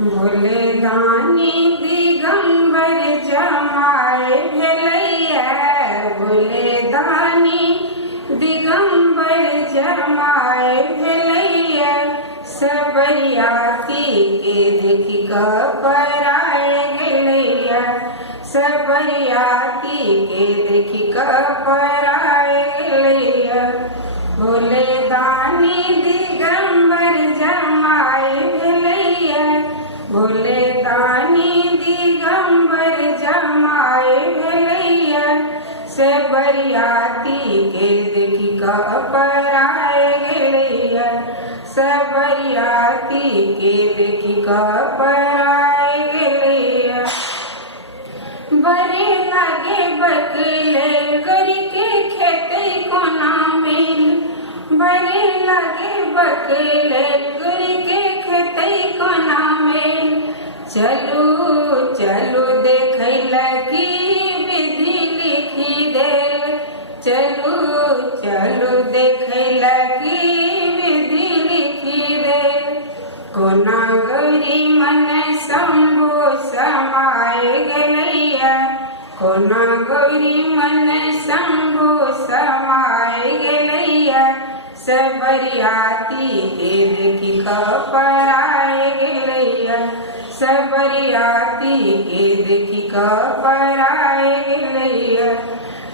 भोले दानी दिगंबर जमाए भेलैया। भोले दानी दिगंबर जमाए भेलैया। सबरियाती के देखी कपराए गेलैया। सबरियाती के देखी कपराए गेलैया। भोले दानी दिगंबर जमाए भेलैया। भोले दानी दिगंबर जमाए भेलैया। सबरियाती के देखी कपराए गेलैया। सबरियाती के देखी कपराए गेलैया। बरे लागे बकले गरी के खेते कोना में। बरे लागे बकले गरी के खेते कोना में। चलू चलू देखे लगी विधि लिखी दे। चलू चलू देखे लगी विधि लिखी दे। कोना गौरी मन शंभु समाए गेलैया। कोना गौरी मन शंभु समाए गेलैया। सबरियाती के देखी कपराए गेलैया। सबरियाती के देखी कपराए गेलैया।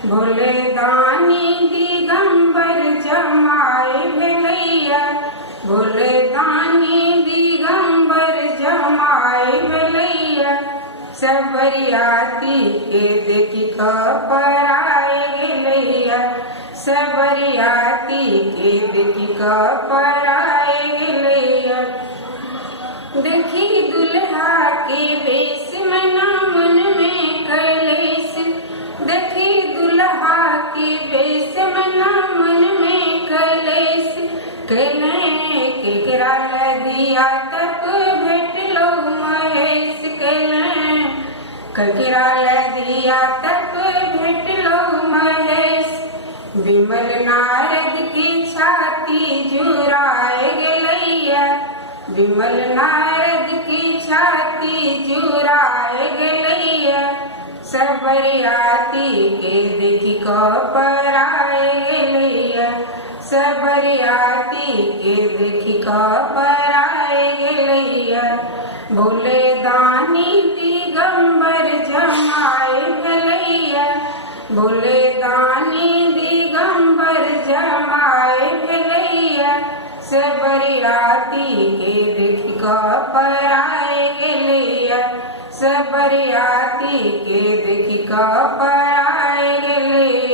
भोले दानी दिगंबर जमाए भेलैया। भोले दानी दिगंबर जमाए भेलैया। सबरियाती के देखी कपराए गेलैया। सबरियाती के देखी कपराए गेलैया। देखी दुल्हा के वेश मना मन में कलेश। देखी दुल्हा के वेश मना मन में कलेश। कले केकरा लदिया तक भेटलो महेश। कले केकरा लदिया तक भेटलो महेश। विमल नारद की छाती जुराए गेलैया। विमल नारद की छाती जुराए गेलैया। सबरियाती के देखी कपराए गेलैया। सबरियाती के देखी कपराए गेलैया। भोले दानी दिगंबर जमाए भेलैया। भोले दानी दिगंबर जमाए भेलैया। सबरियाती के देखी कपराए गेलैया। सबरियाती के देखी कपराए गेलैया।